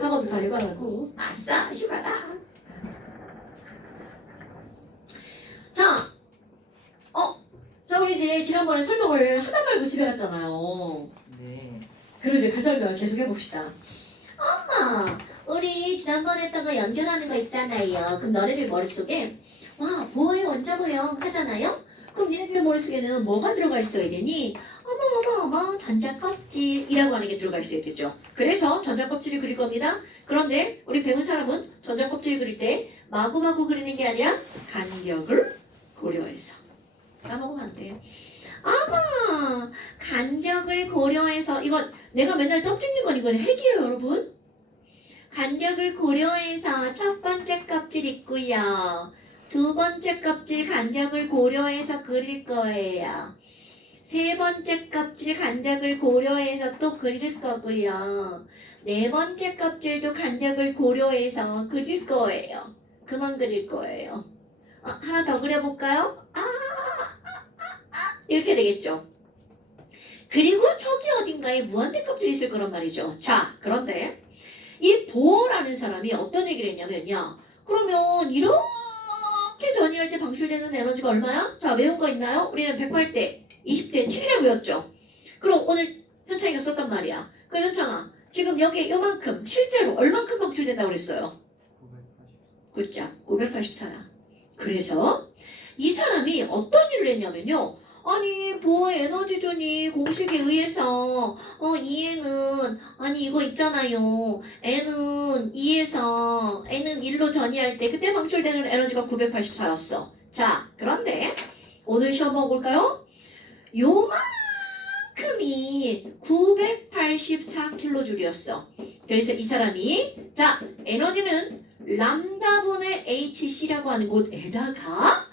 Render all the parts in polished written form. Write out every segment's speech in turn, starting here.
학원도 다 해봐라고. 아싸 휴가다. 자, 자 우리 이제 지난번에 설명을 하다 말고 집에 갔잖아요. 네. 그리고 이제 그 설명을 계속 해봅시다. 엄마, 우리 지난번에 했던 거 연결하는 거 있잖아요. 그럼 너네들 머릿속에 와, 보호의 원자 모형 하잖아요? 그럼 니네들 머릿속에는 뭐가 들어가 있어야 되니? 어머, 전자껍질이라고 하는 게 들어가 있어야 되죠. 그래서 전자껍질을 그릴 겁니다. 그런데 우리 배운 사람은 전자껍질을 그릴 때 마구마구 그리는 게 아니라 간격을 고려해서. 까먹으면 안 돼요. 아마 간격을 고려해서 이건 내가 맨날 점 찍는 건 이건 핵이에요, 여러분. 간격을 고려해서 첫 번째 껍질 있고요. 두 번째 껍질 간격을 고려해서 그릴 거예요. 세 번째 껍질 간격을 고려해서 또 그릴 거고요. 네 번째 껍질도 간격을 고려해서 그릴 거예요. 그만 그릴 거예요. 하나 더 그려볼까요? 이렇게 되겠죠. 그리고 저기 어딘가에 무한대 껍질이 있을 거란 말이죠. 자, 그런데 이 보어라는 사람이 어떤 얘기를 했냐면요. 그러면 이렇게 전이할 때 방출되는 에너지가 얼마야? 자, 외운 거 있나요? 우리는 108대, 20대 7이라고 외웠죠. 그럼 오늘 현창이가 썼단 말이야. 그 현창아, 지금 여기 요만큼 실제로 얼만큼 방출된다고 그랬어요? 9자, 984야. 그래서 이 사람이 어떤 일을 했냐면요. 아니 보호 에너지존이 공식에 의해서 E는 아니 이거 있잖아요. N은 2에서 N은 1로 전이할 때 그때 방출되는 에너지가 984였어. 자, 그런데 오늘 시험 먹을까요? 요만큼이 984kJ였어. 그래서 이 사람이 자, 에너지는 람다분의 HC라고 하는 곳에다가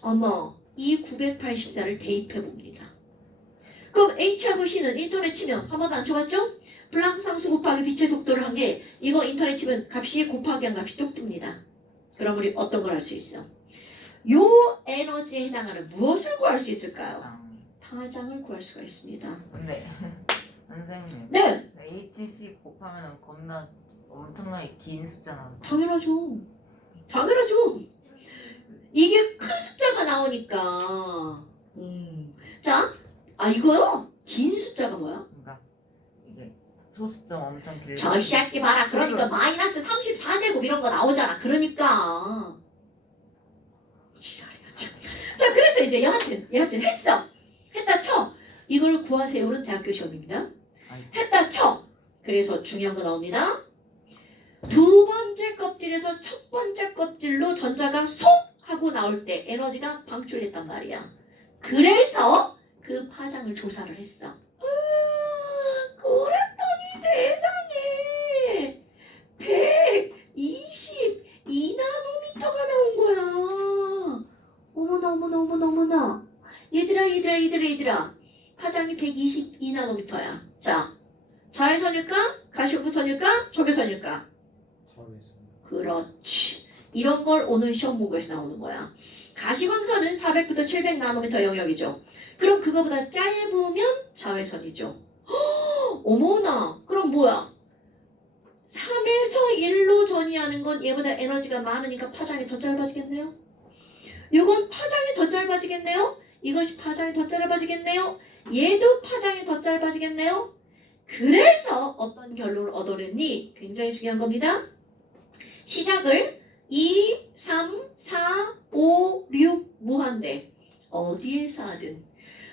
어머 이 984를 대입해 봅니다. 그럼 H하고 C는 인터넷 치면 한 번도 안 쳐봤죠? 플랑크 상수 곱하기 빛의 속도를 한 게 이거 인터넷 치면 값이 곱하기 한 값이 뚝 뜹니다. 그럼 우리 어떤 걸 할 수 있어? 요 에너지에 해당하는 무엇을 구할 수 있을까요? 파장을 구할 수가 있습니다. 근데 선생님. 네. HC 곱하면은 겁나 엄청나게 긴 숫자나. 당연하죠. 당연하죠. 이게 큰 숫자가 나오니까. 자, 이거요? 긴 숫자가 뭐야? 그러니까 이게 소수점 엄청 길고. 저 새끼 봐라. 그러니까 마이너스 34제곱 이런 거 나오잖아. 그러니까. 지랄이야. 자, 그래서 이제 여하튼 했어. 했다 쳐. 이걸 구하세요는 대학교 시험입니다. 했다 쳐. 그래서 중요한 거 나옵니다. 두 번째 껍질에서 첫 번째 껍질로 전자가 쏙 하고 나올 때 에너지가 방출됐단 말이야. 그래서 그 파장을 조사를 했어. 그랬더니 세상에 122나노미터가 나온 거야. 어머나. 얘들아. 파장이 122나노미터야. 자, 좌회선일까? 가시오선일까? 적외선일까? 그렇지. 이런 걸 오늘 시험 문구에서 나오는 거야. 가시광선은 400부터 700나노미터 영역이죠. 그럼 그거보다 짧으면 자외선이죠. 어머나. 그럼 뭐야? 3에서 1로 전이하는 건 얘보다 에너지가 많으니까 파장이 더 짧아지겠네요. 이건 파장이 더 짧아지겠네요. 이것이 파장이 더 짧아지겠네요. 얘도 파장이 더 짧아지겠네요. 그래서 어떤 결론을 얻어냈니? 굉장히 중요한 겁니다. 시작을 2, 3, 4, 5, 6 무한대 어디에서 하든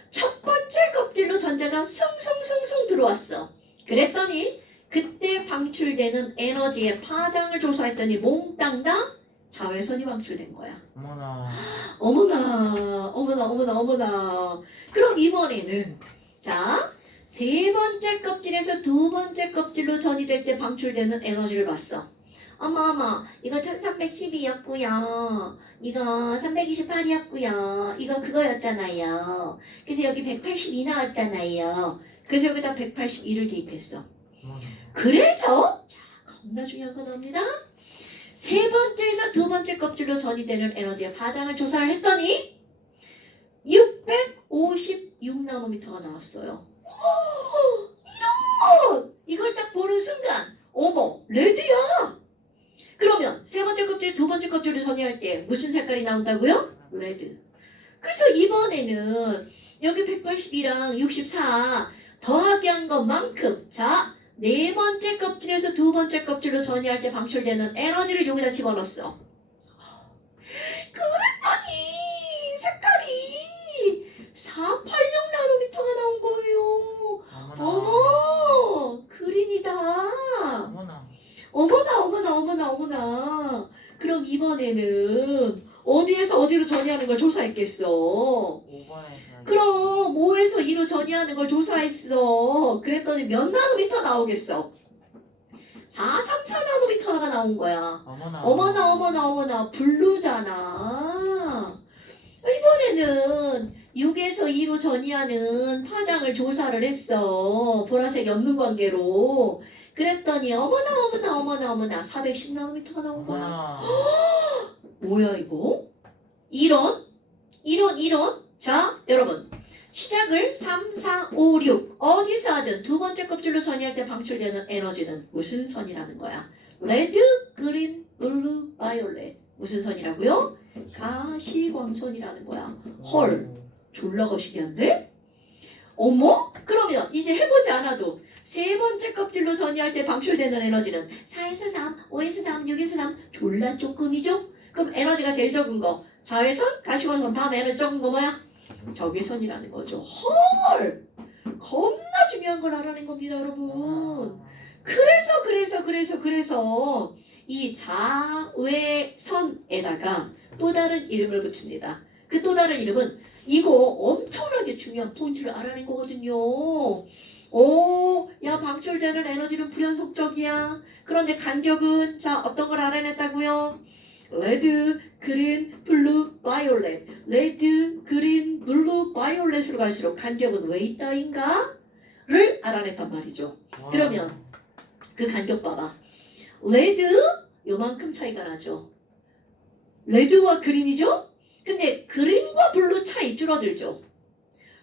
첫 번째 껍질로 전자가 숭숭숭숭 들어왔어. 그랬더니 그때 방출되는 에너지의 파장을 조사했더니 몽땅다 자외선이 방출된 거야. 어머나. 그럼 이번에는 자, 세 번째 껍질에서 두 번째 껍질로 전이될 때 방출되는 에너지를 봤어. 어머 이거 1312였고요. 이거 328이었고요. 이거 그거였잖아요. 그래서 여기 182 나왔잖아요. 그래서 여기다 182를 대입했어. 그래서 자, 겁나 중요한 거 나옵니다. 세 번째에서 두 번째 껍질로 전이되는 에너지의 파장을 조사를 했더니 656나노미터가 나왔어요. 이런! 이걸 딱 보는 어머, 레드야. 그러면 세 번째 껍질, 두 번째 껍질을 전이할 때 무슨 색깔이 나온다고요? 레드. 그래서 이번에는 여기 182랑 64 더하기 한 것만큼 자, 네 번째 껍질에서 두 번째 껍질로 전이할 때 방출되는 에너지를 여기다 집어넣었어. 그랬더니 색깔이 486나노미터가 나온 거예요. 어머, 그린이다. 어머나. 어머나. 그럼 이번에는 어디에서 어디로 전이하는 걸 조사했겠어. 5번에서. 그럼 5에서 2로 전이하는 걸 조사했어. 그랬더니 몇 나노미터 나오겠어? 434나노미터가 나온 거야. 어머나, 블루잖아. 이번에는 6에서 2로 전이하는 파장을 조사를 했어. 보라색이 없는 관계로. 그랬더니 어머나 410나노미터가 나온 거야. 어머나. 뭐야 이거? 이런. 자 여러분 시작을 3, 4, 5, 6 어디서 하든 두 번째 껍질로 전이할 때 방출되는 에너지는 무슨 선이라는 거야? 레드, 그린, 블루, 바이올렛. 무슨 선이라고요? 가시광선이라는 거야. 헐, 졸라 거시기한데? 어머? 그러면 이제 해보지 않아도 세 번째 껍질로 전이할 때 방출되는 에너지는 4에서 3, 5에서 3, 6에서 3 졸라 조금이죠? 그럼 에너지가 제일 적은 거 자외선, 가시광선 다음 에너지 적은 거 뭐야? 적외선이라는 거죠. 헐! 겁나 중요한 걸 알아낸 겁니다 여러분. 그래서 이 자외선에다가 또 다른 이름을 붙입니다. 그 또 다른 이름은 이거 엄청나게 중요한 포인트를 알아낸 거거든요. 야 방출되는 에너지는 불연속적이야. 그런데 간격은 자 어떤 걸 알아냈다고요? 레드, 그린, 블루, 바이올렛. 레드, 그린, 블루, 바이올렛으로 갈수록 간격은 왜 있다인가? 를 알아냈단 말이죠. 그러면 그 간격 봐봐. 레드 요만큼 차이가 나죠. 레드와 그린이죠? 근데 그린과 블루 차이 줄어들죠.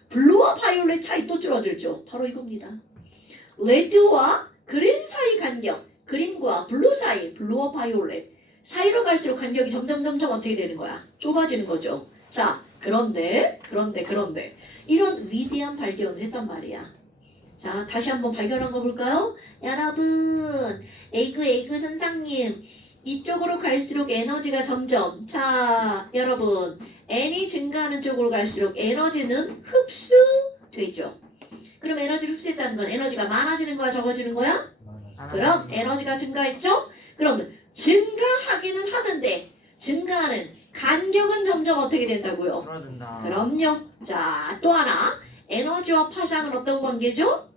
블루와 바이올렛 차이 또 줄어들죠. 바로 이겁니다. 레드와 그린 사이 간격, 그린과 블루 사이, 블루와 바이올렛 사이로 갈수록 간격이 점점 어떻게 되는 거야? 좁아지는 거죠. 자, 그런데 이런 위대한 발견을 했단 말이야. 자, 다시 한번 발견한 거 볼까요? 여러분, 에이그 선생님, 이쪽으로 갈수록 에너지가 점점 자, 여러분, N이 증가하는 쪽으로 갈수록 에너지는 흡수되죠. 그럼 에너지를 흡수했다는 건 에너지가 많아지는 거야, 적어지는 거야? 그럼 에너지가 증가했죠? 그러면 증가하기는 하던데 증가하는 간격은 점점 어떻게 된다고요? 줄어든다. 그럼요. 자, 또 하나. 에너지와 파장은 어떤 관계죠?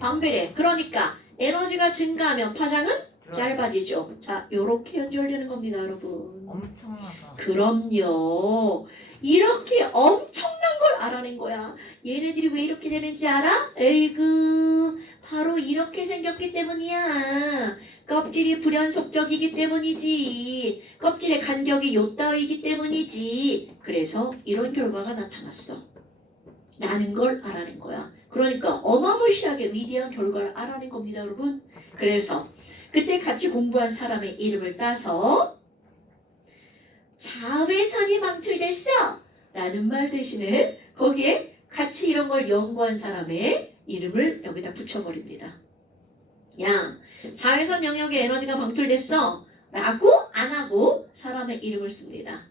반비례. 그러니까 에너지가 증가하면 파장은 짧아지죠. 자, 요렇게 연결되는 겁니다, 여러분. 엄청나다. 그럼요. 이렇게 엄청난 걸 알아낸 거야. 얘네들이 왜 이렇게 되는지 알아? 에이그, 바로 이렇게 생겼기 때문이야. 껍질이 불연속적이기 때문이지. 껍질의 간격이 요따위이기 때문이지. 그래서 이런 결과가 나타났어. 라는 걸 알아낸 거야. 그러니까 어마무시하게 위대한 결과를 알아낸 겁니다, 여러분. 그래서 그때 같이 공부한 사람의 이름을 따서 자외선이 방출됐어! 라는 말 대신에 거기에 같이 이런 걸 연구한 사람의 이름을 여기다 붙여버립니다. 야, 자외선 영역에 에너지가 방출됐어! 라고 안 하고 사람의 이름을 씁니다.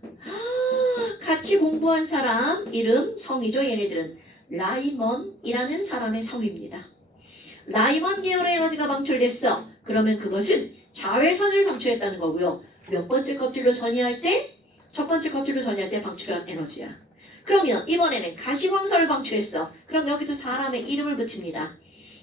같이 공부한 사람 이름 성이죠. 얘네들은 라이먼이라는 사람의 성입니다. 라이먼 계열의 에너지가 방출됐어. 그러면 그것은 자외선을 방출했다는 거고요. 몇 번째 껍질로 전이할 때? 첫 번째 껍질로 전이할 때 방출한 에너지야. 그러면 이번에는 가시광선을 방출했어. 그럼 여기도 사람의 이름을 붙입니다.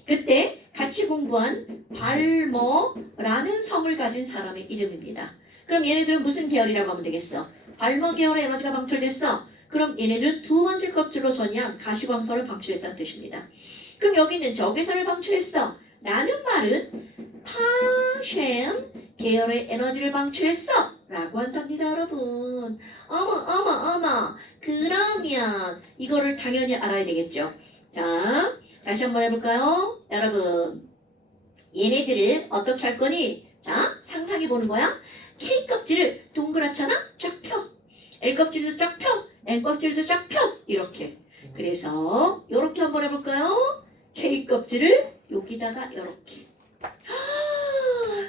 그때 같이 공부한 발머라는 성을 가진 사람의 이름입니다. 그럼 얘네들은 무슨 계열이라고 하면 되겠어? 발머 계열의 에너지가 방출됐어. 그럼 얘네들은 두 번째 껍질로 전이한 가시광선을 방출했다는 뜻입니다. 그럼 여기는 적외선을 방출했어. 라는 말은 파쉔 계열의 에너지를 방출했어. 라고 한답니다, 여러분. 어머. 그러면 이거를 당연히 알아야 되겠죠. 자, 다시 한번 해볼까요? 여러분, 얘네들을 어떻게 할 거니? 자, 상상해 보는 거야. K 껍질을 동그랗잖아? 쫙 펴. L 껍질도 쫙 펴. N 껍질도 쫙 펴. 이렇게. 그래서 이렇게 한번 해볼까요? K 껍질을 여기다가 이렇게.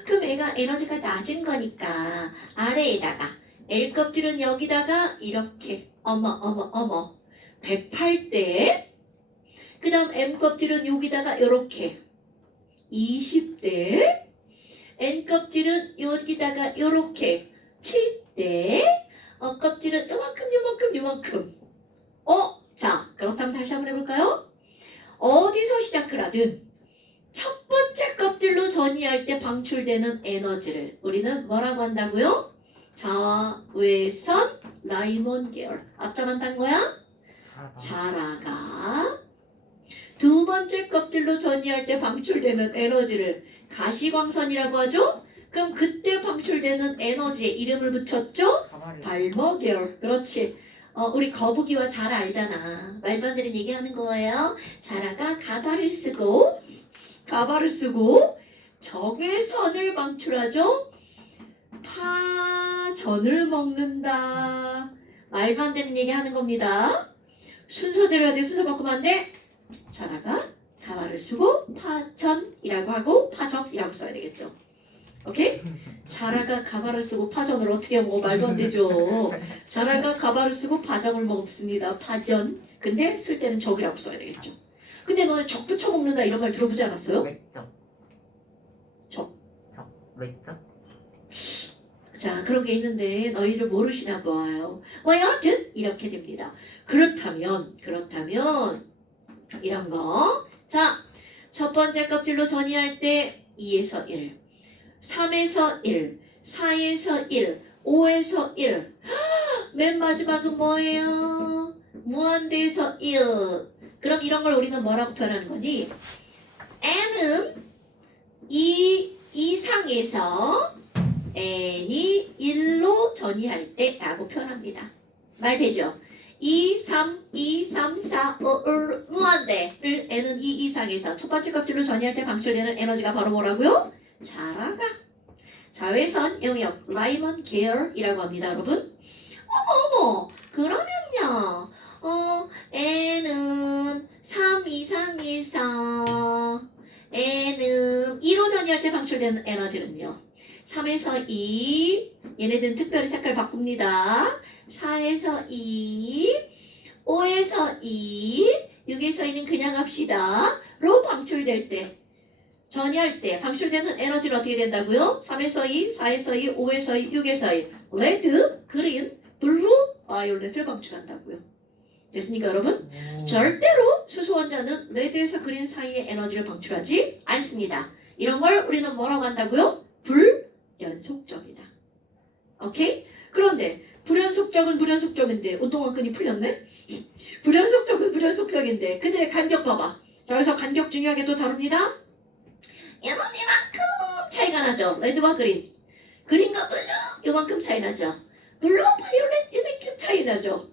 그럼 얘가 에너지가 낮은 거니까 아래에다가 L 껍질은 여기다가 이렇게. 어머. 108대. 그 다음 M 껍질은 여기다가 이렇게. 20대. N 껍질은 여기다가 이렇게 7대. 껍질은 요만큼. 자, 그렇다면 다시 한번 해볼까요? 어디서 시작을 하든 첫 번째 껍질로 전이할 때 방출되는 에너지를 우리는 뭐라고 한다고요? 자외선 라이몬 계열. 앞자만 딴 거야? 자라가. 두 번째 껍질로 전이할 때 방출되는 에너지를 가시광선이라고 하죠? 그럼 그때 방출되는 에너지에 이름을 붙였죠? 발머 계열. 그렇지. 우리 거북이와 자라 알잖아. 말도 안 되는 얘기하는 거예요. 자라가 가발을 쓰고 적외선을 방출하죠. 파전을 먹는다. 말도 안 되는 얘기하는 겁니다. 순서대로 해야 돼. 순서 바꾸면 안 돼. 자라가 가발을 쓰고 파전이라고 하고 파적이라고 써야 되겠죠. 오케이? 자라가 가발을 쓰고 파전을 어떻게 먹어? 말도 안 되죠. 자라가 가발을 쓰고 파적을 먹습니다. 파전. 근데 쓸 때는 적이라고 써야 되겠죠. 근데 너네 적 붙여 먹는다 이런 말 들어보지 않았어요? 맥적. 맥적? 자, 그런 게 있는데 너희들 모르시나 봐요. 여하튼 이렇게 됩니다. 그렇다면 이런 거. 자, 첫 번째 껍질로 전이할 때 2에서 1, 3에서 1, 4에서 1, 5에서 1. 맨 마지막은 뭐예요? 무한대에서 1. 그럼 이런 걸 우리는 뭐라고 표현하는 거니? n은 2 이상에서 n이 1로 전이할 때 라고 표현합니다. 말 되죠? 2, 3, 4, 5, 1 무한대를 n은 2 이상에서 첫 번째 껍질로 전이할 때 방출되는 에너지가 바로 뭐라고요? 자라가. 자외선 영역 라이먼 계열이라고 합니다. 여러분. 어머 그러면요. n은 3 이상에서 n은 2로 전이할 때 방출되는 에너지는요. 3에서 2 얘네들은 특별히 색깔 바꿉니다. 4에서 2 5에서 2 6에서 2는 그냥 합시다. 로 방출될 때 전이할 때 방출되는 에너지는 어떻게 된다고요? 3에서 2, 4에서 2, 5에서 2, 6에서 2 레드, 그린, 블루, 바이올렛을 방출한다고요. 됐습니까 여러분? 절대로 수소 원자는 레드에서 그린 사이의 에너지를 방출하지 않습니다. 이런 걸 우리는 뭐라고 한다고요? 불연속적이다. 오케이? 그런데 불연속적인데 운동화 끈이 풀렸네? 불연속적인데 그들의 간격 봐봐. 자, 여기서 간격 중요하게 또 다룹니다. 이만큼 차이가 나죠. 레드와 그린. 그린과 블루 요만큼 차이 나죠. 블루와 바이올렛 이만큼 차이 나죠.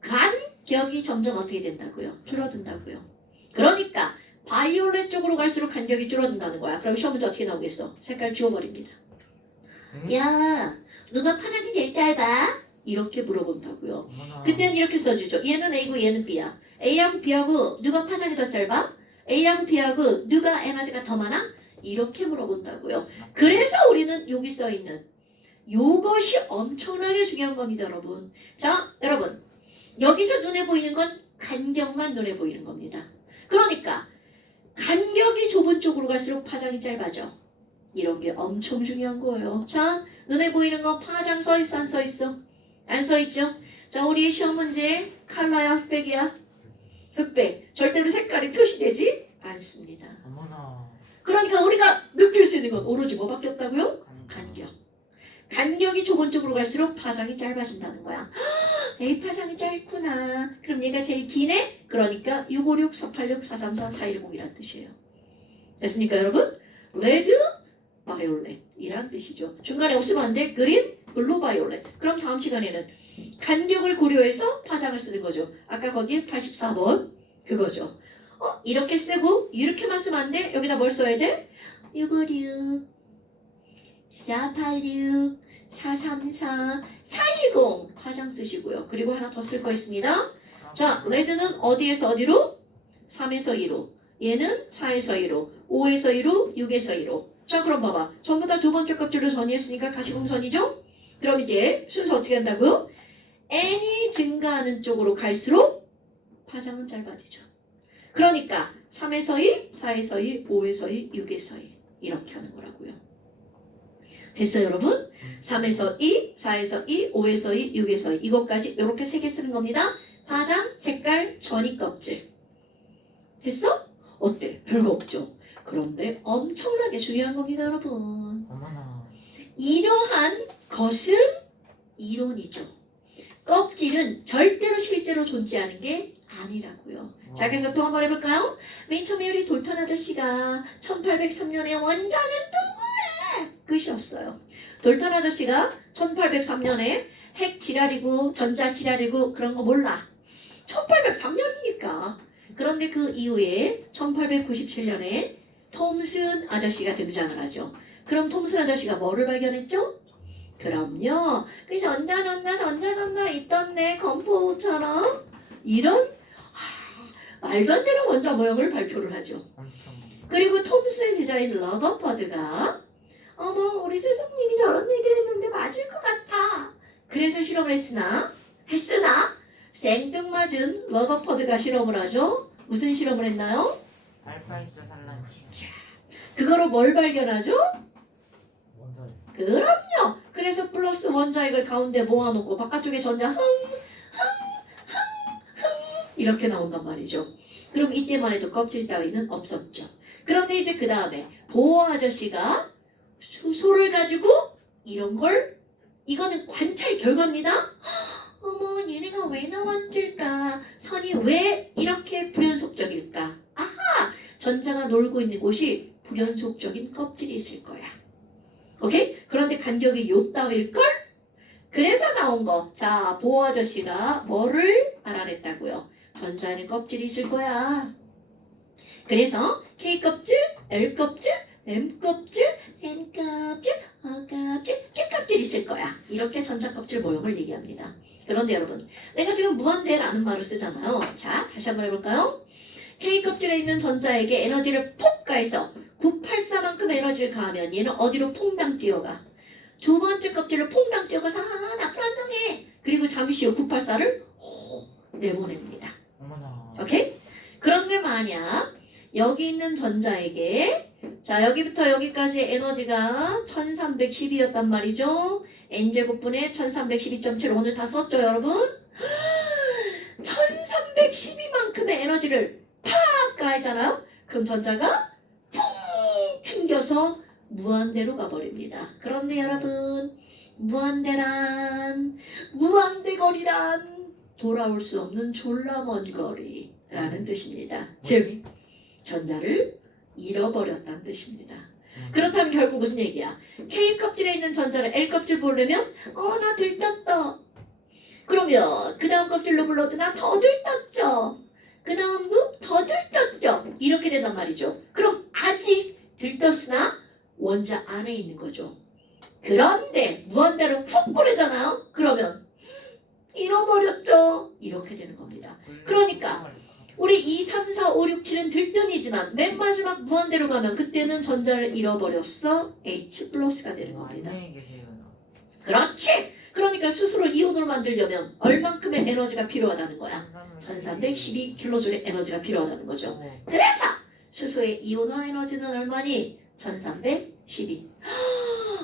간격이 점점 어떻게 된다고요? 줄어든다고요. 그러니까 바이올렛 쪽으로 갈수록 간격이 줄어든다는 거야. 그럼 시험 문제 어떻게 나오겠어? 색깔 지워버립니다. 야, 누가 파장이 제일 짧아? 이렇게 물어본다고요. 그때는 이렇게 써주죠. 얘는 A고 얘는 B야. A하고 B하고 누가 파장이 더 짧아? A하고 B하고 누가 에너지가 더 많아? 이렇게 물어본다고요. 그래서 우리는 여기 써있는 요것이 엄청나게 중요한 겁니다. 여러분. 자, 여러분. 여기서 눈에 보이는 건 간격만 눈에 보이는 겁니다. 그러니까 간격이 좁은 쪽으로 갈수록 파장이 짧아져. 이런 게 엄청 중요한 거예요. 자, 눈에 보이는 거 파장 써있어 안 써있어? 안 써있죠? 자, 우리의 시험 문제 칼라야 흑백이야? 흑백. 절대로 색깔이 표시되지 않습니다. 그러니까 우리가 느낄 수 있는 건 오로지 뭐밖에 없다고요? 간격. 간격이 좁은 쪽으로 갈수록 파장이 짧아진다는 거야. A 파장이 짧구나. 그럼 얘가 제일 기네? 그러니까 656, 486, 434, 410이란 뜻이에요. 됐습니까 여러분? 레드, 바이올렛 이란 뜻이죠. 중간에 없으면 안 돼. 그린, 블루, 바이올렛. 그럼 다음 시간에는 간격을 고려해서 파장을 쓰는 거죠. 아까 거기 84번 그거죠. 이렇게 쓰고 이렇게만 쓰면 안 돼. 여기다 뭘 써야 돼? 656 486 434 410 파장 쓰시고요. 그리고 하나 더 쓸 거 있습니다. 자, 레드는 어디에서 어디로? 3에서 2로. 얘는 4에서 2로. 5에서 2로. 6에서 2로. 자, 그럼 봐봐. 전부 다 두 번째 값들을 전이했으니까 가시공선이죠? 그럼 이제 순서 어떻게 한다고요? n이 증가하는 쪽으로 갈수록 파장은 짧아지죠. 그러니까 3에서 2, 4에서 2, 5에서 2, 6에서 2 이렇게 하는 거라고요. 됐어요, 여러분? 3에서 2, 4에서 2, 5에서 2, 6에서 2 이것까지 이렇게 세 개 쓰는 겁니다. 파장, 색깔, 전이 껍질. 됐어? 어때? 별거 없죠? 그런데 엄청나게 중요한 겁니다, 여러분. 어머나. 이러한 것은 이론이죠. 껍질은 절대로 실제로 존재하는 게 아니라고요. 자, 그래서 또 한번 해볼까요? 맨 처음에 우리 돌턴 아저씨가 1803년에 원자는 누구래? 끝이었어요. 돌턴 아저씨가 1803년에 핵 지랄이고 전자 지랄이고 그런 거 몰라. 1803년이니까. 그런데 그 이후에 1897년에 톰슨 아저씨가 등장을 하죠. 그럼 톰슨 아저씨가 뭐를 발견했죠? 그럼요. 그 전자 있던데 건포처럼 이런 말도 안 되는 원자 모형을 발표를 하죠. 엄청. 그리고 톰슨의 제자인 러더퍼드가 어머 우리 스승님이 저런 얘기를 했는데 맞을 것 같아. 그래서 실험을 했으나 생뚱맞은 러더퍼드가 실험을 하죠. 무슨 실험을 했나요? 알파이스 산란시. 그거로 뭘 발견하죠? 원자력. 그럼요. 그래서 플러스 원자핵을 가운데 모아놓고 바깥쪽에 전자 이렇게 나온단 말이죠. 그럼 이때만 해도 껍질 따위는 없었죠. 그런데 이제 그 다음에 보어 아저씨가 수소를 가지고 이런 걸 이거는 관찰 결과입니다. 어머 얘네가 왜 나왔을까? 선이 왜 이렇게 불연속적일까? 아하! 전자가 놀고 있는 곳이 불연속적인 껍질이 있을 거야. 오케이? 그런데 간격이 요 따위일걸? 그래서 나온 거. 자, 보어 아저씨가 뭐를 알아냈다고요? 전자에는 껍질이 있을 거야. 그래서 K 껍질, L 껍질, M 껍질, N 껍질, O 껍질, Q 껍질 있을 거야. 이렇게 전자 껍질 모형을 얘기합니다. 그런데 여러분, 내가 지금 무한대라는 말을 쓰잖아요. 자, 다시 한번 해볼까요? K 껍질에 있는 전자에게 에너지를 폭 가해서 984만큼 에너지를 가하면 얘는 어디로 퐁당 뛰어가? 두 번째 껍질을 퐁당 뛰어가서 앞으로 안정해. 그리고 잠시 후 984를 내보냅니다. 어머나. 오케이? 그런데 만약 여기 있는 전자에게 자 여기부터 여기까지의 에너지가 1312였단 말이죠. n제곱분의 1312.7 오늘 다 썼죠 여러분? 1312만큼의 에너지를 팍 가했잖아요. 그럼 전자가 풍 튕겨서 무한대로 가버립니다. 그런데 여러분 무한대란 무한대거리란 돌아올 수 없는 졸라 먼 거리라는 뜻입니다. 즉 전자를 잃어버렸다는 뜻입니다. 그렇다면 결국 무슨 얘기야? K 껍질에 있는 전자를 L 껍질 보려면 나 들떴다. 그러면 그 다음 껍질로 불러도 나 더 들떴죠. 그 다음도 더 들떴죠. 이렇게 된단 말이죠. 그럼 아직 들떴으나 원자 안에 있는 거죠. 그런데 무한대로 훅 보내잖아요. 그러면 잃어버렸죠. 이렇게 되는 겁니다. 그러니까 우리 2, 3, 4, 5, 6, 7은 들뜬이지만 맨 마지막 무한대로 가면 그때는 전자를 잃어버렸어. H 플러스가 되는 겁니다. 안녕히 계세요. 그렇지. 그러니까 수소를 이온으로 만들려면 얼만큼의 에너지가 필요하다는 거야. 1312kJ의 에너지가 필요하다는 거죠. 그래서 수소의 이온화 에너지는 얼마니? 1312.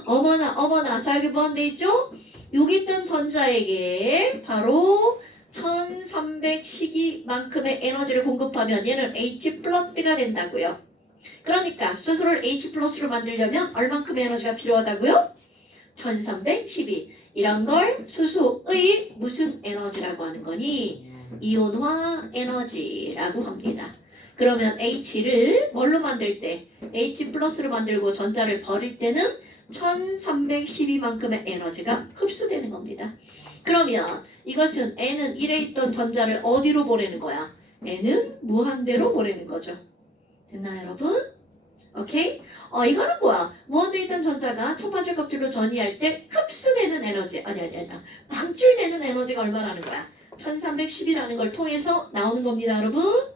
어머나. 자 여기 무한대 있죠? 여기 있던 전자에게 바로 1312만큼의 에너지를 공급하면 얘는 H 플러스가 된다고요. 그러니까 수소를 H 플러스로 만들려면 얼만큼의 에너지가 필요하다고요? 1312. 이런 걸 수소의 무슨 에너지라고 하는 거니? 이온화 에너지라고 합니다. 그러면 H를 뭘로 만들 때? H 플러스로 만들고 전자를 버릴 때는 1312만큼의 에너지가 흡수되는 겁니다. 그러면 이것은 N은 1에 있던 전자를 어디로 보내는 거야? N은 무한대로 보내는 거죠. 됐나요 여러분? 오케이? 이거는 뭐야? 무한대에 있던 전자가 첫 번째 껍질로 전이할 때 흡수되는 에너지, 아니. 방출되는 에너지가 얼마라는 거야? 1310이라는 걸 통해서 나오는 겁니다, 여러분.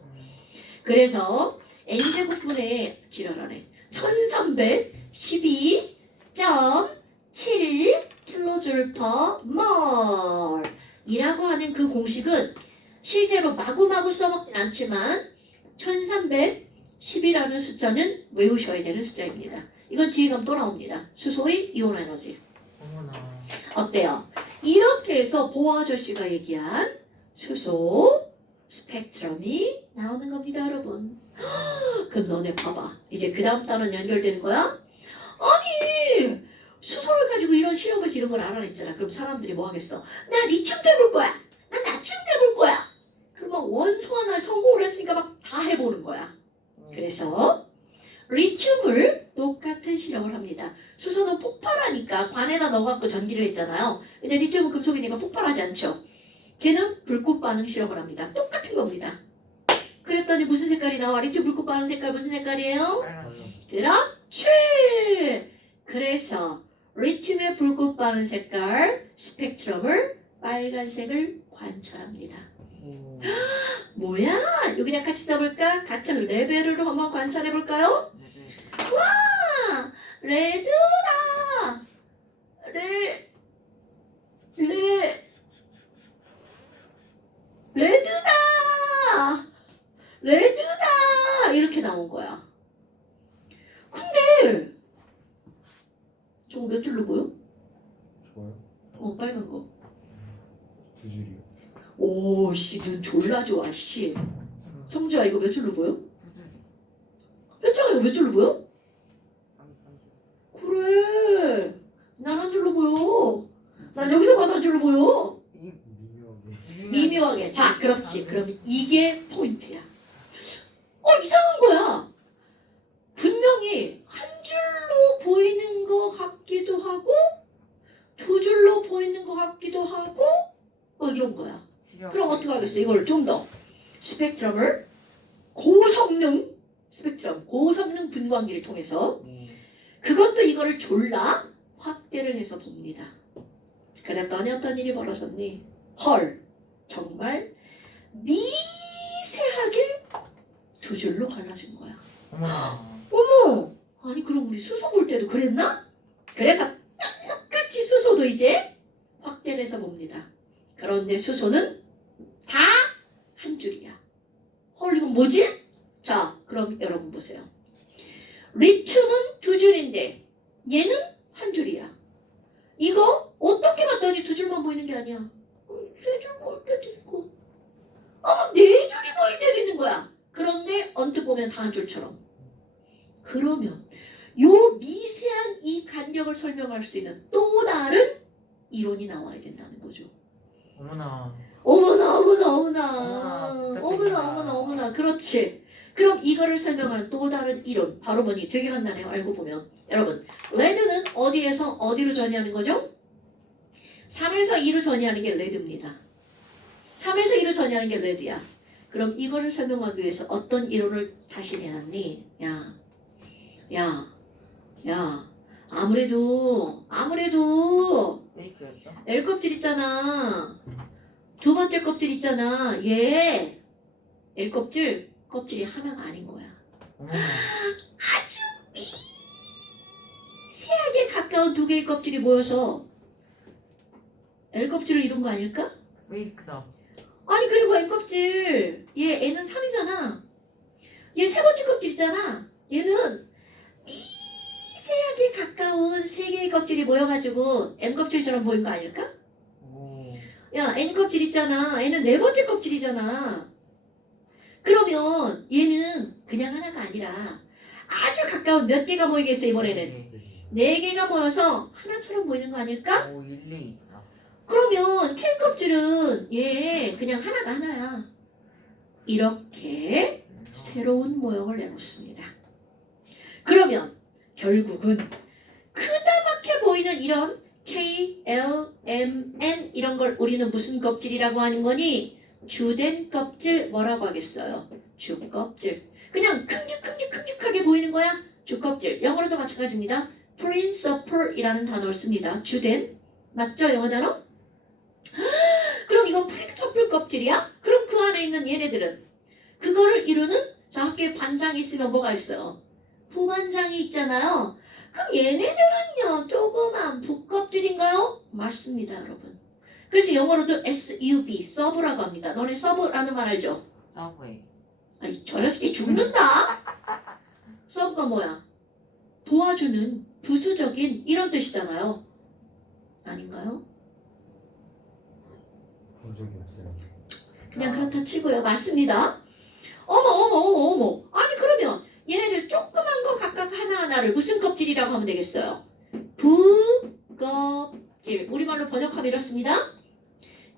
그래서 n제곱분의 지랄하네. 1312.7kJ/mol 이라고 하는 그 공식은 실제로 마구마구 써먹진 않지만 1310이라는 숫자는 외우셔야 되는 숫자입니다. 이건 뒤에 가면 또 나옵니다. 수소의 이온 에너지. 어머나. 어때요? 이렇게 해서 보아 아저씨가 얘기한 수소 스펙트럼이 나오는 겁니다, 여러분. 그럼 너네 봐봐. 이제 그 다음 단원 연결되는 거야? 아니, 수소를 가지고 이런 실험에서 이런 걸 알아냈잖아. 그럼 사람들이 뭐 하겠어? 나 리튬도 해볼 거야. 나 나트륨도 해볼 거야. 그러면 원소 하나 성공을 했으니까 막 다 해보는 거야. 그래서 리튬을 똑같은 실험을 합니다. 수소는 폭발하니까 관에다 넣어갖고 전기를 했잖아요. 근데 리튬은 금속이니까 폭발하지 않죠. 걔는 불꽃 반응 실험을 합니다. 똑같은 겁니다. 그랬더니 무슨 색깔이 나와? 리튬 불꽃 반응 색깔 무슨 색깔이에요? 그렇지! 그래서 리튬의 불꽃 반응 색깔 스펙트럼을 빨간색을 관찰합니다. 뭐야? 여기랑 같이 써볼까? 같은 레벨으로 한번 관찰해볼까요? 와! 레드다! 레드다! 레드다! 이렇게 나온 거야. 근데 저거 몇 줄로 보여? 좋아요? 빨간 거. 두 줄이요. 오, 씨, 눈 졸라 좋아, 씨. 성주야, 이거 몇 줄로 보여? 현정아, 이거 몇 줄로 보여? 그래. 난 한 줄로 보여. 난 여기서 봐도 한 줄로 보여. 미묘하게. 미묘하게. 자, 그렇지. 그러면 이게 포인트야. 이상한 거야. 분명히 한 줄로 보이는 것 같기도 하고 두 줄로 보이는 것 같기도 하고 이런 거야. 그럼 어떻게 하겠어? 이걸 좀 더 스펙트럼을 고성능 스펙트럼, 고성능 분광기를 통해서 그것도 이거를 졸라 확대를 해서 봅니다. 그랬더니 어떤 일이 벌어졌니? 헐, 정말 미세하게 두 줄로 갈라진 거야. 어머나. 어머! 아니 그럼 우리 수소 볼 때도 그랬나? 그래서 똑같이 수소도 이제 확대를 해서 봅니다. 그런데 수소는 다 한 줄이야. 헐 이건 뭐지? 자 그럼 여러분 보세요. 리튬은 두 줄인데 얘는 한 줄이야. 이거 어떻게 봤더니 두 줄만 보이는 게 아니야. 세 줄 보일 때도 있고 네 줄이 보일 때도 있는 거야. 그런데 언뜻 보면 다 한 줄처럼. 그러면 요 미세한 이 간격을 설명할 수 있는 또 다른 이론이 나와야 된다는 거죠. 어머나. 어머나 그렇지. 그럼 이거를 설명하는 또 다른 이론 바로 뭐니? 되게 간단해요. 알고 보면 여러분 레드는 어디에서 어디로 전이하는 거죠? 3에서 2로 전이하는 게 레드입니다. 3에서 2로 전이하는 게 레드야. 그럼 이거를 설명하기 위해서 어떤 이론을 다시 내놨니? 야 아무래도 페이크였죠? L 껍질 있잖아. 두 번째 껍질 있잖아. 얘 L 껍질이 하나가 아닌 거야. 어머나. 아주 미세하게 가까운 두 개의 껍질이 모여서 L 껍질을 이룬 거 아닐까? 페이크다. 아니 그리고 N 껍질 얘 N은 3이잖아. 얘 세 번째 껍질이잖아. 얘는 미세하게 가까운 세 개의 껍질이 모여가지고 M 껍질처럼 보인 거 아닐까? 오. 야 N 껍질 있잖아. N은 네 번째 껍질이잖아. 그러면 얘는 그냥 하나가 아니라 아주 가까운 몇 개가 모이겠어 이번에는. 네 개가 모여서 하나처럼 보이는 거 아닐까? 오, 일리 있다. 그러면 K 껍질은 얘 그냥 하나가 하나야. 이렇게 새로운 모형을 내놓습니다. 그러면 결국은 크다랗게 보이는 이런 K, L, M, N 이런 걸 우리는 무슨 껍질이라고 하는 거니? 주된 껍질 뭐라고 하겠어요? 주껍질. 그냥 큼직큼직하게 보이는 거야? 주껍질. 영어로도 마찬가지입니다. principal이라는 단어를 씁니다. 주된. 맞죠? 영어 단어? 그럼 이건 principal 껍질이야? 그럼 그 안에 있는 얘네들은 그거를 이루는 자 학교에 반장이 있으면 뭐가 있어요? 부반장이 있잖아요. 그럼 얘네들은요 조그만 부껍질인가요? 맞습니다 여러분. 그래서 영어로도 SUB, 서브라고 합니다. 너네 서브라는 말 알죠? 서브웨이. 아니 저 녀석이 죽는다. 서브가 뭐야? 도와주는 부수적인 이런 뜻이잖아요. 아닌가요? 본 적이 없어요. 그냥 그렇다 치고요. 맞습니다. 어머. 아니 그러면 얘네들 조그만 거 각각 하나하나를 무슨 껍질이라고 하면 되겠어요? 부껍질. 우리말로 번역하면 이렇습니다.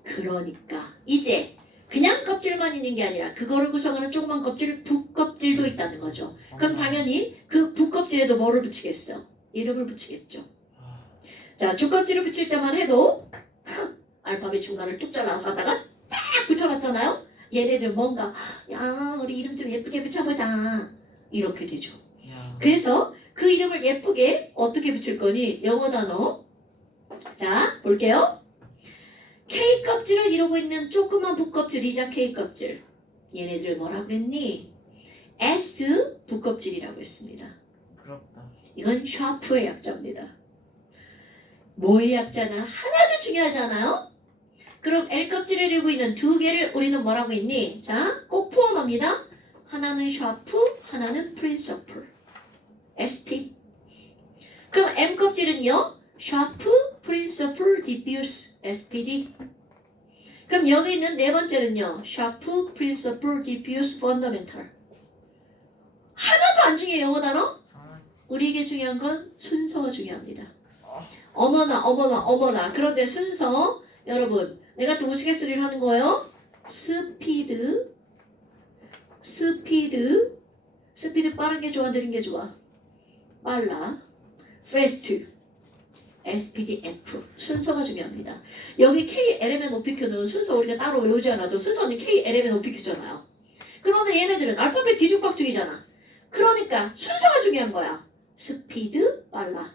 그러니까 이제 그냥 껍질만 있는 게 아니라 그거를 구성하는 조그만 껍질, 부껍질도 있다는 거죠. 그럼 당연히 그 부껍질에도 뭐를 붙이겠어? 이름을 붙이겠죠. 자, 주껍질을 붙일 때만 해도 알파벳 중간을 뚝 잘라서 하다가 딱 붙여놨잖아요. 얘네들 뭔가 야 우리 이름 좀 예쁘게 붙여보자 이렇게 되죠. 야. 그래서 그 이름을 예쁘게 어떻게 붙일 거니? 영어 단어. 자, 볼게요. K 껍질을 이루고 있는 조그만 부껍질이자 K 껍질. 얘네들 뭐라 그랬니? S 부껍질이라고 했습니다. 부럽다. 이건 샤프의 약자입니다. 뭐의 약자는 하나도 중요하지 않아요? 그럼 L 껍질을 이루고 있는 두 개를 우리는 뭐라고 했니? 자, 꼭 포함합니다. 하나는 샤프, 하나는 프린서플. SP. 그럼 M 껍질은요? 샤프, 프린서플, 디퓨스, SPD. 그럼 여기 있는 네 번째는요? 샤프, 프린서플, 디퓨스, 펀더멘탈. 하나도 안 중요해요, 영어 단어? 우리에게 중요한 건 순서가 중요합니다. 어머나. 그런데 순서, 여러분, 내가 또 우스갯소리를 하는 거예요. 스피드 빠른 게 좋아, 느린 게 좋아? 빨라. fast. SPDF. 순서가 중요합니다. 여기 KLMN OPQ는 순서 우리가 따로 외우지 않아도 순서는 KLMN OPQ잖아요. 그런데 얘네들은 알파벳 뒤죽박죽이잖아. 그러니까 순서가 중요한 거야. 스피드, 빨라.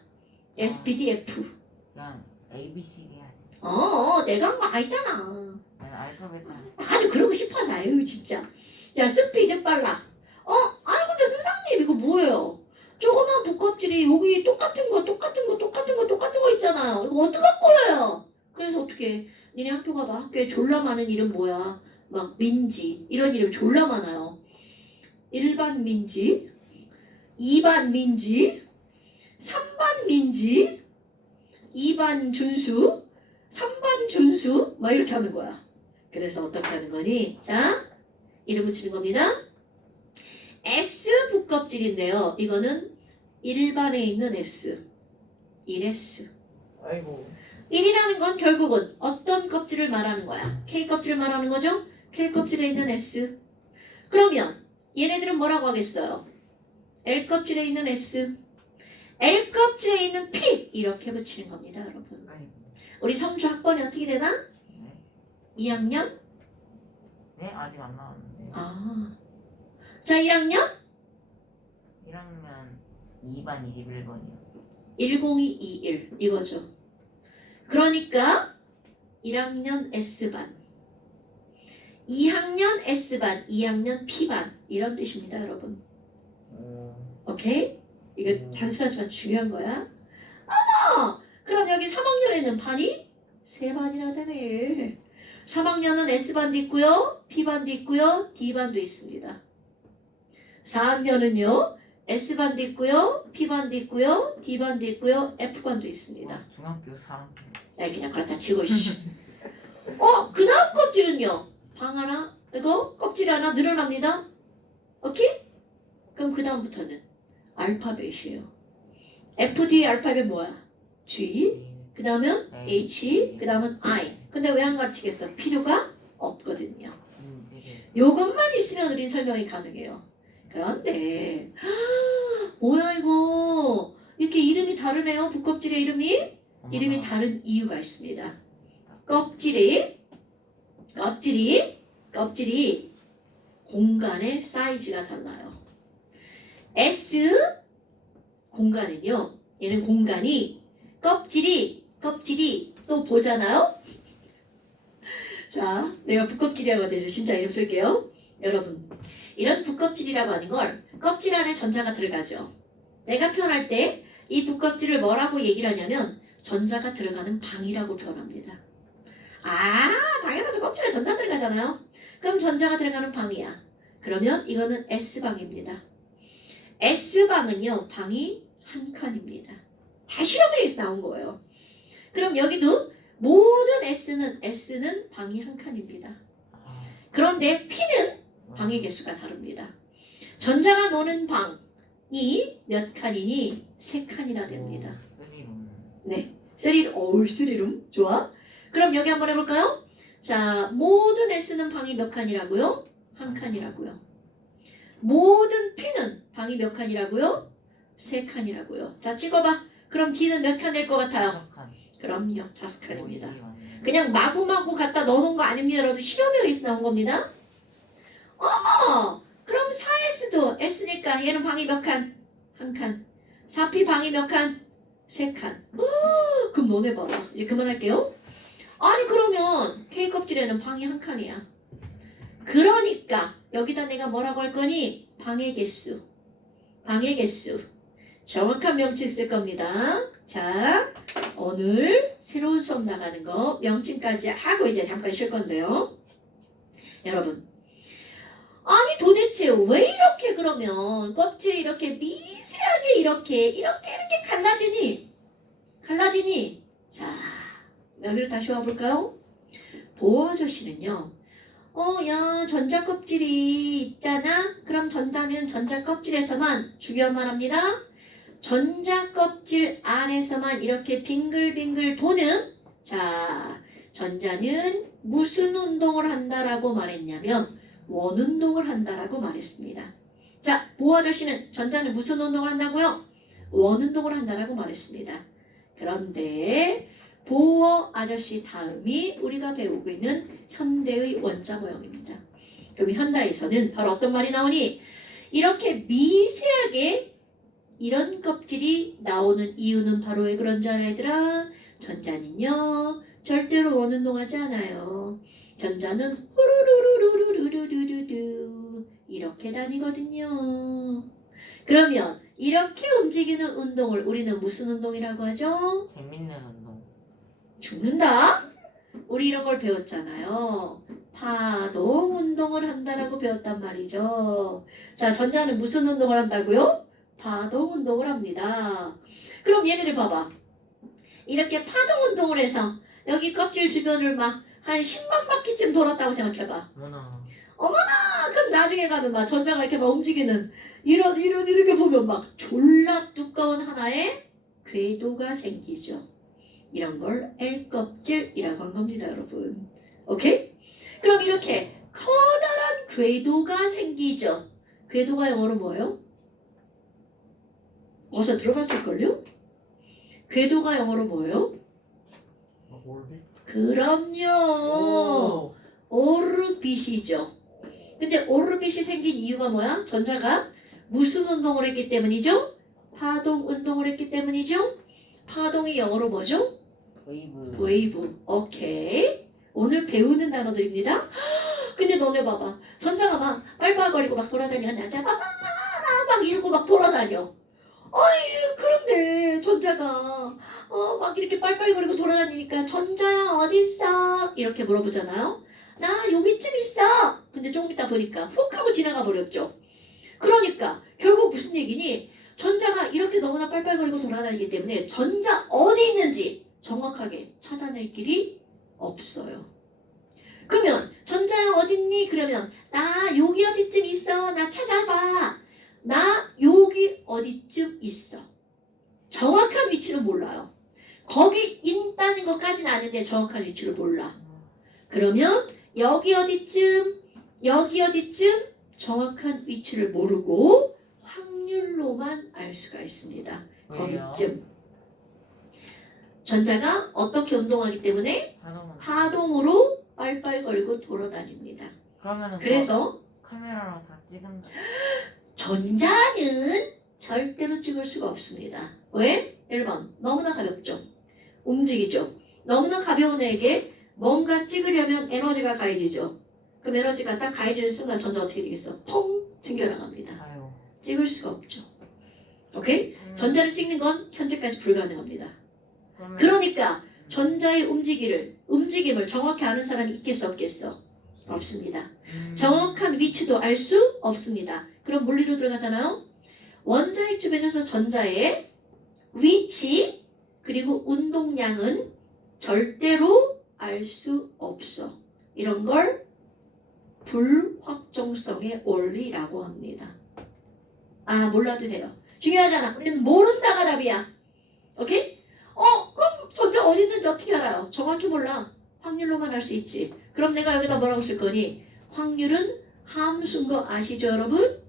SPDF. 그냥 ABCD 해야지. 내가 한 거 아니잖아. 내가 알파벳 다. 나도 그러고 싶어서 아유 진짜. 자, 스피드 빨라. 아니 근데 선생님 이거 뭐예요? 조그만 부껍질이 여기 똑같은 거 있잖아요. 이거 어떡할 거예요? 그래서 어떻게 니네 학교 가봐. 학교에 졸라 많은 이름 뭐야? 막 민지 이런 이름 졸라 많아요. 1반 민지, 2반 민지, 3반 민지, 2반 준수, 3반 준수 막 이렇게 하는 거야. 그래서 어떻게 하는 거니? 자, 이름 붙이는 겁니다. S 부껍질인데요. 이거는 1반에 있는 S. 1S. 아이고. 1이라는 건 결국은 어떤 껍질을 말하는 거야? K 껍질을 말하는 거죠? K 껍질에 있는 S. 그러면 얘네들은 뭐라고 하겠어요? L 껍질에 있는 S. L 껍질에 있는 P. 이렇게 붙이는 겁니다, 여러분. 아이고. 우리 성주 학번이 어떻게 되나? 네. 2학년? 네 아직 안 나왔는데. 자, 1학년? 1학년 2반 21번이요. 10221 이거죠. 그러니까 1학년 S반, 2학년 S반, 2학년 P반 이런 뜻입니다, 여러분. 오케이? 이거 단순하지만 중요한 거야. 그럼 여기 3학년에는 반이 3반이나 되네. 3학년은 S반도 있고요, P반도 있고요, D반도 있습니다. 4학년은요, S반도 있고요, P반도 있고요, D반도 있고요, F반도 있습니다. 중학교 3학년. 자, 그냥 그렇다 치고 씨. 그 다음 껍질은요. 방 하나, 이거 껍질 하나 늘어납니다. 오케이? 그럼 그 다음부터는 알파벳이에요. F 뒤에 알파벳 뭐야? G, 그 다음은 H, 그 다음은 I. 근데 왜 안 가르치겠어? 필요가 없거든요. 요것만 있으면 우린 설명이 가능해요. 그런데 뭐야 이거 이렇게 이름이 다르네요. 부껍질의 이름이 다른 이유가 있습니다. 껍질이 공간의 사이즈가 달라요. S 공간은요. 얘는 공간이 껍질이 또 보잖아요. 자, 내가 붓껍질이라고 하는데 진짜 이름 쓸게요. 여러분, 이런 붓껍질이라고 하는 걸 껍질 안에 전자가 들어가죠. 내가 표현할 때 이 붓껍질을 뭐라고 얘기를 하냐면 전자가 들어가는 방이라고 표현합니다. 아, 당연하죠. 껍질에 전자 들어가잖아요. 그럼 전자가 들어가는 방이야. 그러면 이거는 S방입니다. S방은요, 방이 한 칸입니다. 다 실험에서 나온 거예요. 그럼 여기도 모든 S는 방이 한 칸입니다. 그런데 P는 방의 개수가 다릅니다. 전자가 노는 방이 몇 칸이니? 3칸이나 됩니다. 네, 쓰리룸 좋아. 그럼 여기 한번 해볼까요? 자, 모든 S는 방이 몇 칸이라고요? 한 칸이라고요. 모든 P는 방이 몇 칸이라고요? 3칸이라고요. 자, 찍어봐. 그럼 D는 몇 칸 될 것 같아요? 그럼요, 5칸입니다. 그냥 마구마구 갖다 넣어놓은 거 아닙니다. 여러분, 실험에 의해서 나온 겁니다. 어머! 그럼 4S도 S니까 얘는 방이 몇 칸? 한 칸. 4P 방이 몇 칸? 3칸. 그럼 너네 봐라. 이제 그만할게요. 아니 그러면 K 껍질에는 방이 한 칸이야. 그러니까 여기다 내가 뭐라고 할 거니? 방의 개수. 방의 개수. 정확한 명칭 쓸 겁니다. 자, 오늘 새로운 수업 나가는 거 명칭까지 하고 이제 잠깐 쉴 건데요. 여러분, 아니 도대체 왜 이렇게 그러면 껍질이 이렇게 미세하게 이렇게 갈라지니? 자, 여기를 다시 와볼까요? 보호 아저씨는요. 야, 전자 껍질이 있잖아. 그럼 전자는 전자 껍질에서만 중요한 말합니다. 전자 껍질 안에서만 이렇게 빙글빙글 도는, 자, 전자는 무슨 운동을 한다라고 말했냐면 원운동을 한다라고 말했습니다. 자, 보호 아저씨는 전자는 무슨 운동을 한다고요? 원운동을 한다라고 말했습니다. 그런데 보호 아저씨 다음이 우리가 배우고 있는 현대의 원자 모형입니다. 그럼 현자에서는 바로 어떤 말이 나오니? 이렇게 미세하게 이런 껍질이 나오는 이유는 바로 왜 그런지 알아, 얘들아? 전자는요 절대로 원운동하지 않아요. 전자는 후루루루루루루루루루 이렇게 다니거든요. 그러면 이렇게 움직이는 운동을 우리는 무슨 운동이라고 하죠? 재밌는 운동. 죽는다? 우리 이런 걸 배웠잖아요. 파동 운동을 한다라고 배웠단 말이죠. 자, 전자는 무슨 운동을 한다고요? 파동 운동을 합니다. 그럼 얘네들 봐봐. 이렇게 파동 운동을 해서 여기 껍질 주변을 막 한 10만 바퀴쯤 돌았다고 생각해봐. 그럼 나중에 가면 막 전자가 이렇게 막 움직이는 이렇게 보면 막 졸라 두꺼운 하나의 궤도가 생기죠. 이런 걸 L껍질이라고 한 겁니다, 여러분. 오케이? 그럼 이렇게 커다란 궤도가 생기죠. 궤도가 영어로 뭐예요? 어디서 들어봤을걸요? 궤도가 영어로 뭐예요? 올비? 그럼요. 오르빗이죠. 근데 오르빗이 생긴 이유가 뭐야? 전자가 무슨 운동을 했기 때문이죠? 파동 운동을 했기 때문이죠? 파동이 영어로 뭐죠? 웨이브. 오케이. 오늘 배우는 단어들입니다. 근데 너네 봐봐. 전자가 막 빨빨거리고 막 돌아다녀. 나자봐봐 막 이러고 막 돌아다녀. 아이, 그런데 전자가 막 이렇게 빨빨거리고 돌아다니니까 전자야 어딨어? 이렇게 물어보잖아요. 나 여기쯤 있어. 근데 조금 있다 보니까 훅 하고 지나가 버렸죠. 그러니까 결국 무슨 얘기니? 전자가 이렇게 너무나 빨빨거리고 돌아다니기 때문에 전자 어디 있는지 정확하게 찾아낼 길이 없어요. 그러면 전자야 어딨니? 그러면 나 여기 어디쯤 있어. 나 찾아봐. 나 여기 어디쯤 있어. 정확한 위치는 몰라요. 거기 있다는 것까지는 아는데 정확한 위치를 몰라. 그러면 여기 어디쯤 정확한 위치를 모르고 확률로만 알 수가 있습니다. 거기쯤. 전자가 어떻게 운동하기 때문에 파동으로 빨빨거리고 돌아다닙니다. 그러면은 그래서 카메라로 다 찍은다. 전자는 절대로 찍을 수가 없습니다. 왜? 1번 너무나 가볍죠. 움직이죠. 너무나 가벼운 애에게 뭔가 찍으려면 에너지가 가해지죠. 그럼 에너지가 딱 가해지는 순간 전자 어떻게 되겠어? 퐁 튕겨나갑니다. 아유. 찍을 수가 없죠. 오케이? 전자를 찍는 건 현재까지 불가능합니다. 그러니까 전자의 움직임을 정확히 아는 사람이 있겠어 없겠어? 없습니다. 정확한 위치도 알 수 없습니다. 그럼 물리로 들어가잖아요. 원자핵 주변에서 전자의 위치 그리고 운동량은 절대로 알 수 없어. 이런 걸 불확정성의 원리라고 합니다. 아 몰라도 돼요. 중요하잖아. 우리는 모른다가 답이야. 오케이? 그럼 전자 어디 있는지 어떻게 알아요? 정확히 몰라. 확률로만 알 수 있지. 그럼 내가 여기다 뭐라고 쓸 거니? 확률은 함수인 거 아시죠 여러분?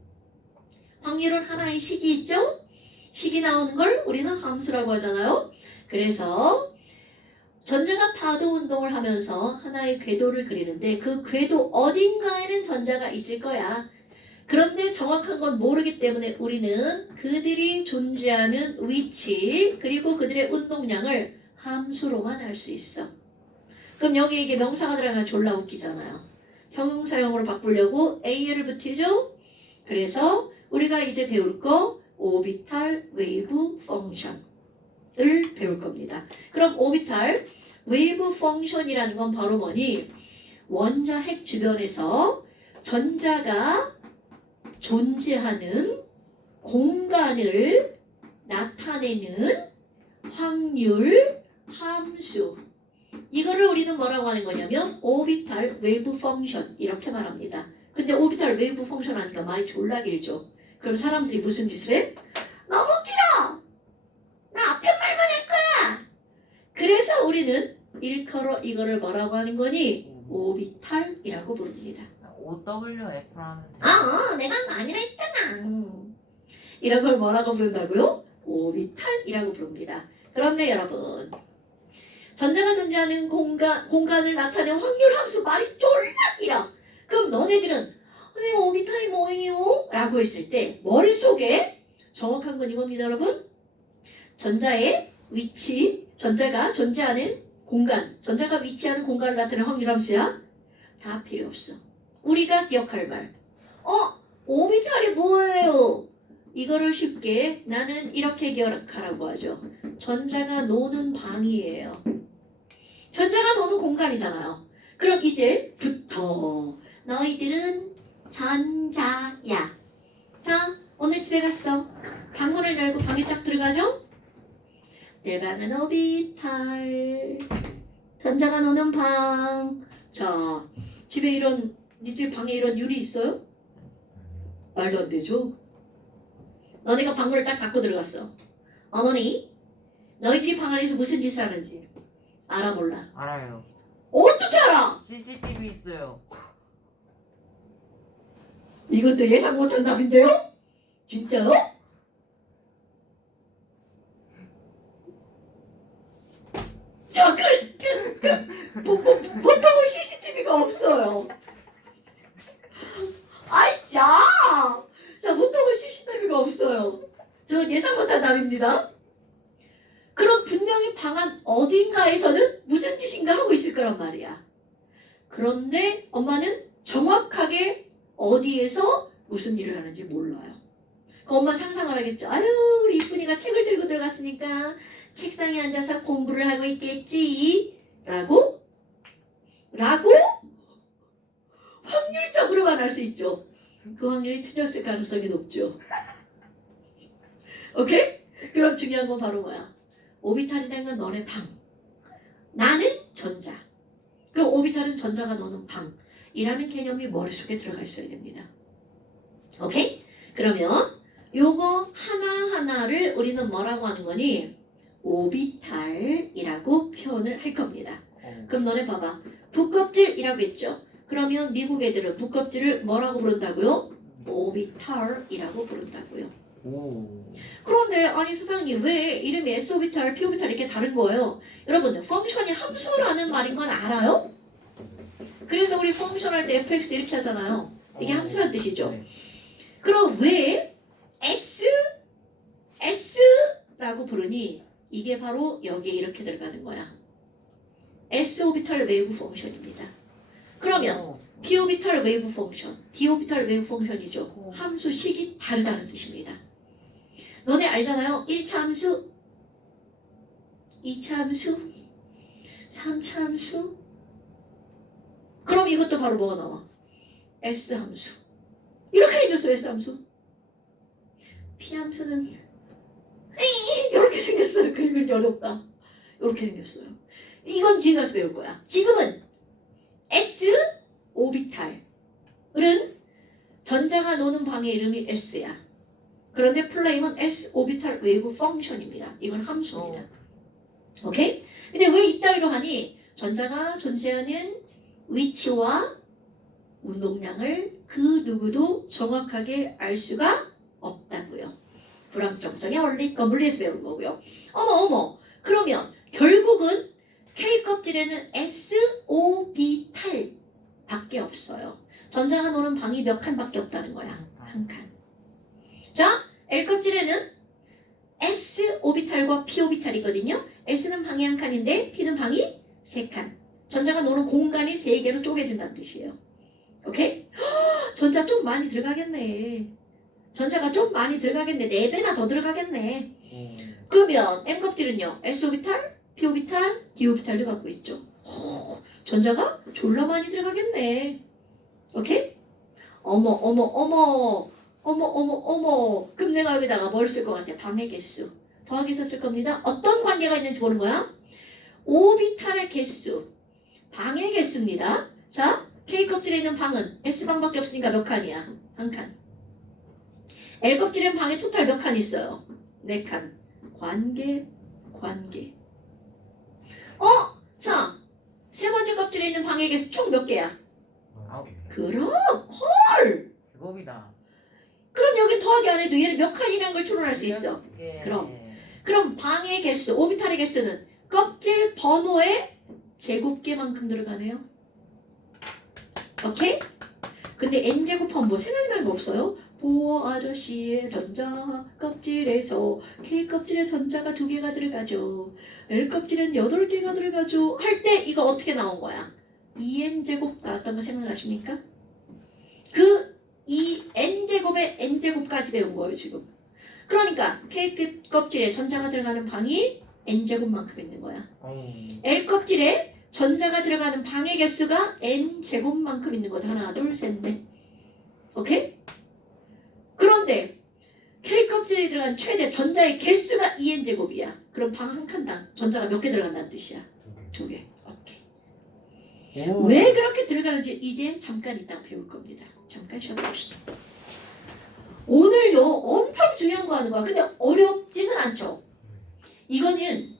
확률은 하나의 식이 있죠? 식이 나오는 걸 우리는 함수라고 하잖아요. 그래서 전자가 파도 운동을 하면서 하나의 궤도를 그리는데 그 궤도 어딘가에는 전자가 있을 거야. 그런데 정확한 건 모르기 때문에 우리는 그들이 존재하는 위치 그리고 그들의 운동량을 함수로만 알 수 있어. 그럼 여기 이게 명사가 들어가면 졸라 웃기잖아요. 형용사형으로 바꾸려고 AL을 붙이죠. 그래서 우리가 이제 배울 거 오비탈 웨이브 펑션을 배울 겁니다. 그럼 오비탈 웨이브 펑션이라는 건 바로 뭐니? 원자핵 주변에서 전자가 존재하는 공간을 나타내는 확률 함수. 이거를 우리는 뭐라고 하는 거냐면 오비탈 웨이브 펑션 이렇게 말합니다. 근데 오비탈 웨이브 펑션 하니까 말이 졸라 길죠. 그럼 사람들이 무슨 짓을 해? 너무 길어! 나 앞에 말만 할 거야! 그래서 우리는 일컬어 이거를 뭐라고 하는 거니? 오비탈이라고 부릅니다. OWF라는 내가 한 거 아니라 했잖아. 이런 걸 뭐라고 부른다고요? 오비탈이라고 부릅니다. 그런데 여러분 전자가 존재하는 공간을 나타내는 확률 함수 말이 졸라 길어. 그럼 너네들은 오비탈이 뭐예요? 라고 했을 때 머릿속에 정확한 건 이겁니다 여러분. 전자의 위치, 전자가 존재하는 공간, 전자가 위치하는 공간을 나타내는 확률 함수야. 다 필요 없어. 우리가 기억할 말. 오비탈이 뭐예요? 이거를 쉽게 나는 이렇게 기억하라고 하죠. 전자가 노는 방이에요. 전자가 노는 공간이잖아요. 그럼 이제부터 너희들은 전자야. 자, 오늘 집에 갔어. 방문을 열고 방에 쫙 들어가죠? 내 방은 오비탈. 전자가 노는 방. 자, 집에 니들 방에 이런 유리 있어요? 말도 안 되죠? 너네가 방문을 딱 닫고 들어갔어. 어머니, 너희들이 방 안에서 무슨 짓을 하는지 알아 몰라? 알아요. 어떻게 알아? CCTV 있어요. 이것도 예상 못한 답인데요? 진짜요? 자, 보통은 CCTV가 없어요. 아이, 자, 보통은 CCTV가 없어요. 저 예상 못한 답입니다. 그럼 분명히 방 안 어딘가에서는 무슨 짓인가 하고 있을 거란 말이야. 그런데 엄마는 정확하게 어디에서 무슨 일을 하는지 몰라요. 그 엄마 상상을 하겠죠. 아유, 우리 이쁜이가 책을 들고 들어갔으니까 책상에 앉아서 공부를 하고 있겠지. 라고 확률적으로만 알 수 있죠. 그 확률이 틀렸을 가능성이 높죠. 오케이? 그럼 중요한 건 바로 뭐야? 오비탈이라는 건 너네 방. 나는 전자. 그럼 오비탈은 전자가 노는 방이라는 개념이 머릿속에 들어가 있어야 됩니다. 오케이? 그러면 요거 하나하나를 우리는 뭐라고 하는 거니? 오비탈이라고 표현을 할 겁니다. 그럼 너네 봐봐. 북껍질이라고 했죠. 그러면 미국 애들은 북껍질을 뭐라고 부른다고요? 오비탈이라고 부른다고요. 오. 그런데 아니 세상에 왜 이름이 S오비탈, P오비탈 이렇게 다른 거예요? 여러분 펑션이 함수라는 말인 건 알아요? 그래서 우리 펑션 할 때 fx 이렇게 하잖아요. 이게 함수란 뜻이죠. 네. 그럼 왜 S, S라고 부르니 이게 바로 여기에 이렇게 들어가는 거야. S 오비탈 웨이브 펑션입니다. 그러면 p 오비탈 웨이브 펑션, d 오비탈 웨이브 펑션이죠. 함수식이 다르다는 뜻입니다. 너네 알잖아요. 1차 함수, 2차 함수, 3차 함수. 그럼 이것도 바로 뭐가 나와? S 함수. 이렇게 생겼어. S 함수. P 함수는 이렇게 생겼어요. 그리고 어렵다. 이렇게 생겼어요. 이건 뒤에 가서 배울 거야. 지금은 S 오비탈은 전자가 노는 방의 이름이 S야. 그런데 플레임은 S 오비탈 웨이브 펑션입니다. 이건 함수입니다. 오케이? 근데 왜 이따위로 하니? 전자가 존재하는 위치와 운동량을 그 누구도 정확하게 알 수가 없다고요. 불확정성의 원리, 물리에서 배운 거고요. 어머. 그러면 결국은 K 껍질에는 S, O, B, 탈 밖에 없어요. 전자가 노는 방이 몇 칸밖에 없다는 거야. 한 칸. 자, L 껍질에는 S 오비탈과 P 오비탈이거든요. S는 방이 한 칸인데 P는 방이 세 칸. 전자가 노는 공간이 세 개로 쪼개진다는 뜻이에요. 오케이? 전자 좀 많이 들어가겠네. 전자가 좀 많이 들어가겠네. 4배나 더 들어가겠네. 그러면 M 껍질은요. S 오비탈, P 오비탈, D 오비탈도 갖고 있죠. 전자가 졸라 많이 들어가겠네. 오케이? 어머. 그럼 내가 여기다가 뭘 쓸 것 같아? 방의 개수. 더하기 해서 쓸 겁니다. 어떤 관계가 있는지 보는 거야? 오비탈의 개수. 방의 개수입니다. 자, K 껍질에 있는 방은 S방밖에 없으니까 몇 칸이야? 한 칸. L 껍질엔 방에 토탈 몇 칸 있어요? 4칸. 관계. 자, 세 번째 껍질에 있는 방의 개수 총 몇 개야? 9개. 그럼 헐. 제곱이다. 그럼 여기 더하기 안 해도 얘는 몇 칸이라는 걸 추론할 수 있어. 그럼 방의 개수, 오비탈의 개수는 껍질 번호의 제곱계만큼 들어가네요. 오케이? 근데 n제곱하면 뭐 생각나는 거 없어요? 보어 아저씨의 전자 껍질에서 K 껍질에 전자가 2개가 들어가죠. L 껍질엔 8개가 들어가죠. 할 때 이거 어떻게 나온 거야? 2n제곱 나왔던 거 생각나십니까? 그 이 n제곱에 n제곱까지 배운 거예요 지금. 그러니까 K 껍질에 전자가 들어가는 방이 n제곱만큼 있는 거야. L 껍질에 전자가 들어가는 방의 개수가 n제곱만큼 있는 거죠. 하나, 둘, 셋, 넷. 오케이? 그런데 K 껍질에 들어간 최대 전자의 개수가 2n제곱이야. 그럼 방 한 칸당 전자가 몇 개 들어간다는 뜻이야? 2개. 오케이. 왜 그렇게 들어가는지 이제 잠깐 이따 배울 겁니다. 잠깐 쉬어봅시다. 오늘요 엄청 중요한 거 하는 거야. 근데 어렵지는 않죠. 이거는